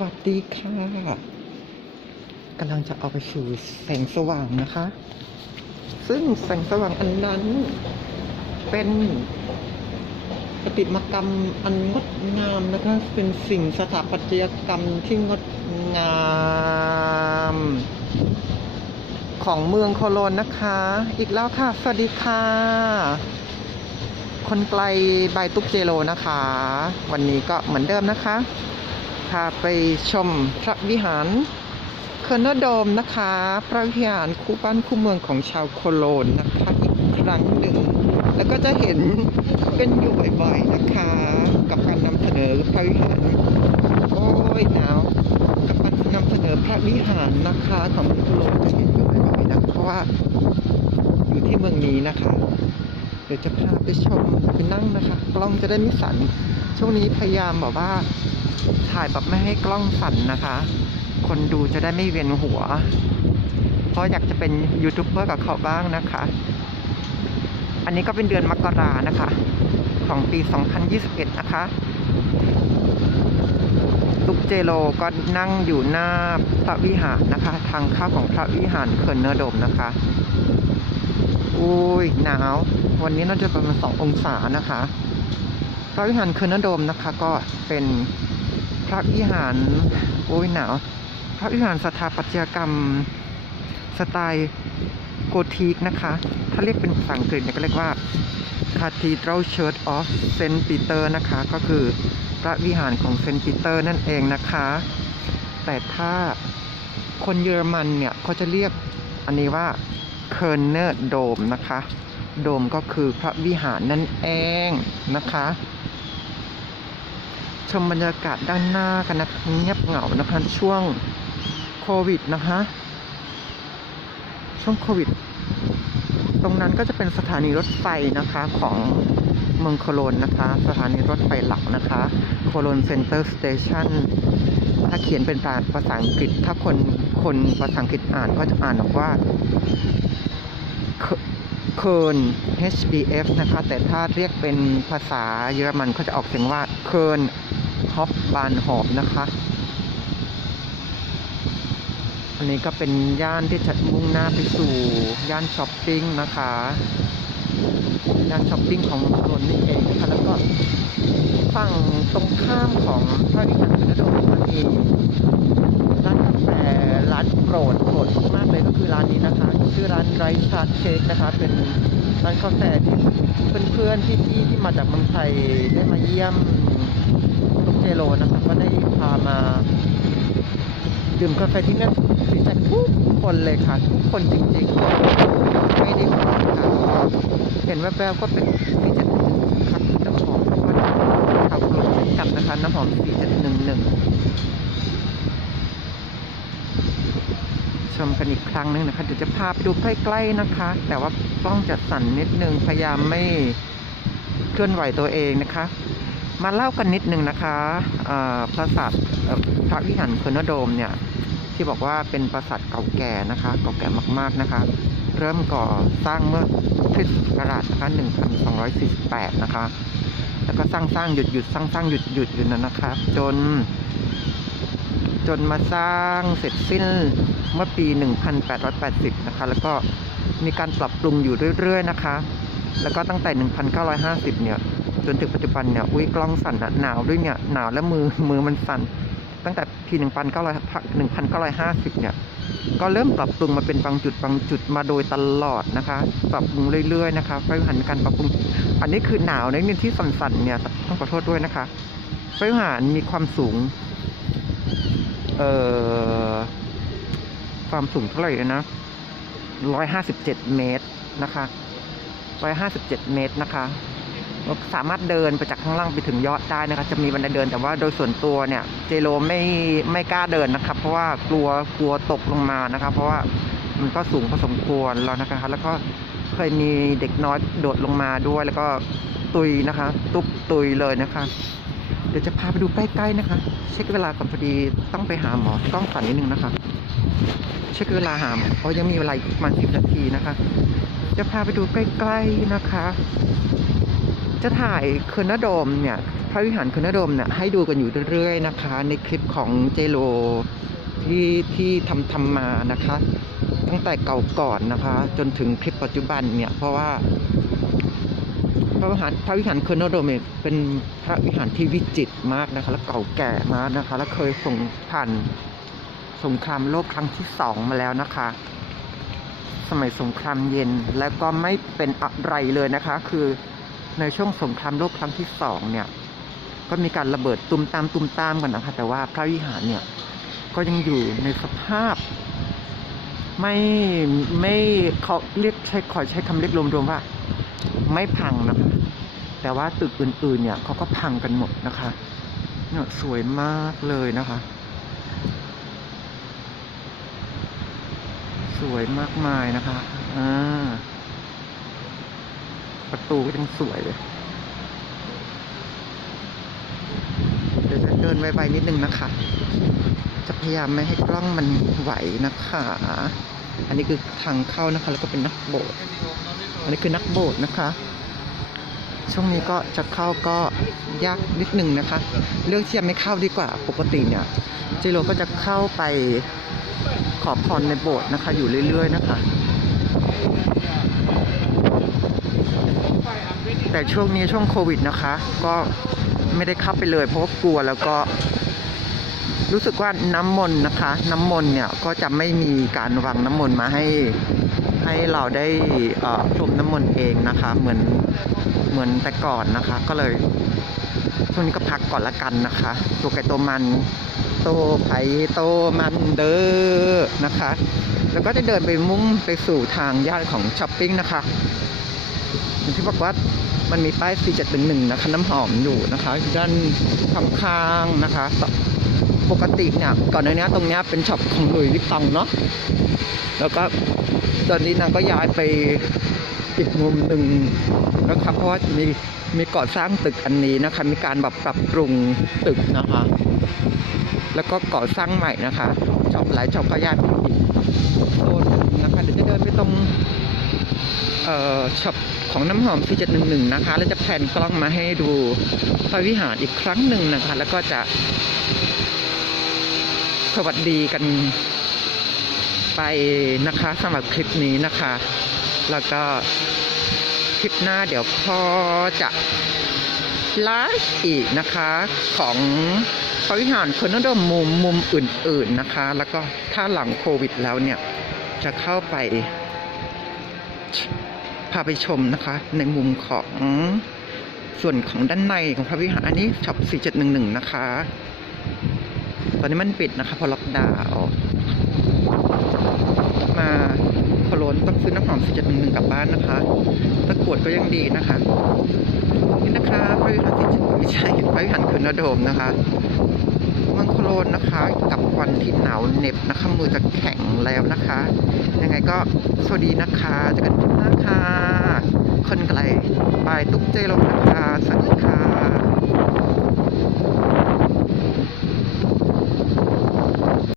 วัสดีค่ะกำลังจะเอาไปสู่แสงสว่างนะคะ ซึ่งแสงสว่างอันนั้น เป็นประติมากรรมอันงดงามนะคะ เป็นสิ่งสถาปัตยกรรมที่งดงาม ของเมืองโคโลนนะคะ อีกแล้วค่ะ สวัสดีค่ะ คนไกลบายตุ๊กเจโรนะคะ วันนี้ก็เหมือนเดิมนะคะ พาไปชมพระวิหารเคอร์นโดมนะคะ พระวิหารคู่บ้านคู่เมืองของชาวโคโลนนะคะอีกครั้งหนึ่ง แล้วก็จะเห็นกันอยู่บ่อยๆนะคะ กับการนำเสนอพระวิหารโอ้ยหนาวกับการนำเสนอพระวิหารนะคะของเมืองโคโลนจะเห็นอยู่บ่อยๆนะเพราะว่าอยู่ที่เมืองนี้นะคะ เดี๋ยวจะพาไปชมไปนั่งนะคะ กล้องจะได้ไม่สั่น ช่วงนี้พยายามแบบว่าถ่ายแบบไม่ให้กล้องสั่นนะคะ คนดูจะได้ไม่เวียนหัว เพราะอยากจะเป็นยูทูบเบอร์กับเขาบ้างนะคะ อันนี้ก็เป็นเดือนมกรานะคะ ของปี 2021 นะคะตุกเจโลก็นั่งอยู่หน้าพระวิหารนะคะ ทางเข้าของพระวิหารเคิร์นเนอร์โดมนะคะอุ้ยหนาว วันนี้น่าจะประมาณสององศานะคะ พระวิหารเคิร์นเนอร์โดมนะคะก็เป็นพระวิหารโอ้ยหนาว พระวิหารสถาปัตยกรรมสไตล์โกธิกนะคะ ถ้าเรียกเป็นภาษาอังกฤษเนี่ยก็เรียกว่า Cathedral Church of Saint Peter นะคะ ก็คือพระวิหารของเซนต์ปีเตอร์นั่นเองนะคะ แต่ถ้าคนเยอรมันเนี่ยเขาจะเรียกอันนี้ว่าเคอร์เนอร์โดมนะคะ โดมก็คือพระวิหารนั่นเองนะคะ ชมบรรยากาศด้านหน้ากันนะเงียบเหงานะคะช่วงโควิดนะคะช่วงโควิด ตรงนั้นก็จะเป็นสถานีรถไฟนะคะของเมืองโคโลนนะคะ สถานีรถไฟหลักนะคะ โคโลนเซ็นเตอร์สเตชันถ้าเขียนเป็นภาษาอังกฤษ ถ้าคนคนภาษาอังกฤษอ่านก็จะอ่านออกว่าเคิร์น HBF นะคะ แต่ถ้าเรียกเป็นภาษาเยอรมันเขาจะออกเสียงว่าเคิร์น ฮอปบานหอบนะคะ อันนี้ก็เป็นย่านที่จะมุ่งหน้าไปสู่ย่านช้อปปิ้งนะคะ ย่านช้อปปิ้งของถนนนี่เองนะคะแล้วก็ฝั่งตรงข้ามของพระวิหารพระโดมมันมีร้านกาแฟร้านโปรดโปรดมากเลยก็คือร้านนี้นะคะ ชื่อร้านไรชาร์ดเค้กนะคะ เป็นร้านกาแฟที่เพื่อนๆพี่ๆที่มาจากเมืองไทยได้มาเยี่ยม เจโรนะคะก็ได้พามา ดื่มกาแฟที่นั่นดีใจทุกคนเลยค่ะ ทุกคนจริงๆ ไม่ได้พูดค่ะเห็นแวบๆก็เป็นสีเจ็ดครับน้ำหอมเพราะว่าชาวกรุงเช่นกันนะคะน้ำหอมสีเจ็ดหนึ่งหนึ่งชมกันอีกครั้งหนึงนะคะเดี๋ยวจะพาไปดูใกล้ๆนะคะ แต่ว่าต้องจัดสั่นนิดนึงพยายามไม่เคลื่อนไหวตัวเองนะคะ มาเล่ากันนิดนึงนะคะปราสาทพระวิหารเคิร์นโดมเนี่ยที่บอกว่าเป็นปราสาทเก่าแก่นะคะเก่าแก่มากๆนะคะ เริ่มก่อสร้างเมื่อคริสต์ศักราชนะคะ1248 นะคะ แล้วก็สร้างสร้างหยุดหยุดสร้างสร้างหยุดหยุดอยู่นั่นนะคะจน จนมาสร้างเสร็จสิ้นเมื่อปี 1880 นะคะ แล้วก็มีการปรับปรุงอยู่เรื่อยๆนะคะ แล้วก็ตั้งแต่ 1950 เนี่ย จนถึงปัจจุบันเนี่ยอุ้ยกล้องสั่นอะหนาวด้วยเนี่ยหนาวแล้วมือมือมันสั่น ตั้งแต่ปี1900 1950เก้าร้อยหนี่ยก็เริ่มปรับปรุงมาเป็นบางจุดบางจุดมาโดยตลอดนะคะ ปรับปรุงเรื่อยๆนะคะพระวิหารมีการปรับปรุง อันนี้คือหนาวในนี่ที่สั่นๆเนี่ยต้องขอโทษด้วยนะคะพระวิหารมีความสูงเอ่อความสูงเท่าไหร่นะ157เจ็ดเมตรนะคะ157เมตรนะคะ สามารถเดินไปจากข้างล่างไปถึงยอดได้นะคะจะมีบันไดเดินแต่ว่าโดยส่วนตัวเนี่ยเจโรไม่ไม่กล้าเดินนะครับ เพราะว่ากลัวกลัวตกลงมานะคะเพราะว่ามันก็สูงพอสมควรแล้วนะคะแล้วก็เคยมีเด็กน้อยโดดลงมาด้วย แล้วก็ตุยนะคะ ตุบตุยเลยนะคะเดี๋ยวจะพาไปดูใกล้ๆนะคะ เช็คเวลาก่อนพอดีต้องไปหาหมอกล้องสั่นนิดนึงนะคะ เช็คเวลาหาหมอเพราะยังมีเวลาประมาณสิบนาทีนะคะ จะพาไปดูใกล้ๆนะคะ จะถ่ายเคิร์นโดมเนี่ยพระวิหารคุณดมเนี่ยให้ดูกันอยู่เรื่อยๆนะคะ ในคลิปของเจโลที่ที่ทำทำมานะคะ ตั้งแต่เก่าก่อนนะคะ จนถึงคลิปปัจจุบันเนี่ยเพราะว่า พระวิหารพระวิหารคุณดมเนี่ยเป็นพระวิหารที่วิจิตรมากนะคะ และเก่าแก่มากนะคะ และเคยส่งผ่านสงครามโลกครั้งที่สองมาแล้วนะคะ สมัยสงครามเย็นและก็ไม่เป็นอะไรเลยนะคะ คือ ในช่วงสงครามโลกครั้งที่สองเนี่ย ก็มีการระเบิดตุมตามตุมตามกันนะคะ แต่ว่าพระวิหารเนี่ย ก็ยังอยู่ในสภาพ ไม่ไม่เขาเรียกใช้ขอใช้คำเรียกรวมๆว่า ไม่พังนะคะแต่ว่าตึกอื่นๆ เนี่ยเขาก็พังกันหมดนะคะเนี่ยสวยมากเลยนะคะ สวยมากมายนะคะอ่า ประตูก็ยังสวยเลยเดี๋ยวจะเดินไวๆนิดนึงนะคะ จะพยายามไม่ให้กล้องมันไหวนะคะ อันนี้คือทางเข้านะคะ แล้วก็เป็นนักโบสถ์อันนี้คือนักโบสถ์นะคะ ช่วงนี้ก็จะเข้าก็ยากนิดนึงนะคะเรื่องที่จะไม่เข้าดีกว่า ปกติเนี่ยเจโรก็จะเข้าไปขอพรในโบสถ์นะคะ อยู่เรื่อยๆนะคะ แต่ช่วงนี้ช่วงโควิดนะคะ ก็ไม่ได้เข้าไปเลยเพราะกลัวแล้วก็ รู้สึกว่าน้ำมนต์นะคะ น้ำมนต์เนี่ยก็จะไม่มีการวางน้ำมนต์มาให้ให้เราได้เอ่อพรมน้ำมนต์เองนะคะ เหมือนเหมือนแต่ก่อนนะคะ ก็เลยช่วงนี้ก็พักก่อนละกันนะคะ ตัวไก่ตัวมันโตไผ่โตมันเด้อนะคะ แล้วก็จะเดินไปมุ่งไปสู่ทางย่านของช้อปปิ้งนะคะที่บอกว่า มันมีป้าย 4711 นะคะ น้ำหอมอยู่นะคะด้านข้างๆนะคะ ปกติเนี่ย ก่อนหน้านี้ตรงเนี้ยเป็นช็อปของหลุยวิตตองเนาะแล้วก็ตอนนี้นางก็ย้ายไปอีกมุมหนึ่งนะครับเพราะว่ามีมีก่อสร้างตึกอันนี้นะคะ มีการแบบปรับปรุงตึกนะคะ แล้วก็ก่อสร้างใหม่นะคะช็อปหลายช็อปก็ย้ายไปอีกโซนหนึ่งนะคะเดี๋ยวจะเดินไปตรงเอ่อช็อป ของน้ำหอม 4711 นะคะ แล้วจะแพนกล้องมาให้ดูพระวิหารอีกครั้งหนึ่งนะคะ แล้วก็จะสวัสดีกันไปนะคะสำหรับคลิปนี้นะคะ แล้วก็คลิปหน้าเดี๋ยวพ่อจะไลฟ์อีกนะคะ ของพระวิหารคนนดมมุมมุมอื่น ๆนะคะ แล้วก็ถ้าหลังโควิดแล้วเนี่ย จะเข้าไป พาไปชมนะคะ ในมุมของส่วนของด้านในของพระวิหารอันนี้ช็อป 4711 นะคะ ตอนนี้มันปิดนะคะ พอล็อกดาวมาโคโลนต้องซื้อน้ำหอม 4711 กลับบ้านนะคะ ตะกรวดก็ยังดีนะคะ นี่นะคะพระวิหารที่ไม่ใช่พระวิหารคืนโดมนะคะ มังโคโลนนะคะ กับวันที่หนาวเหน็บนะคะมือจะแข็งแล้วนะคะ ยังไงก็สวัสดีนะคะเจอกันคลิปหน้าค่ะคนไกลบายตุ๊กเจลงนะคะ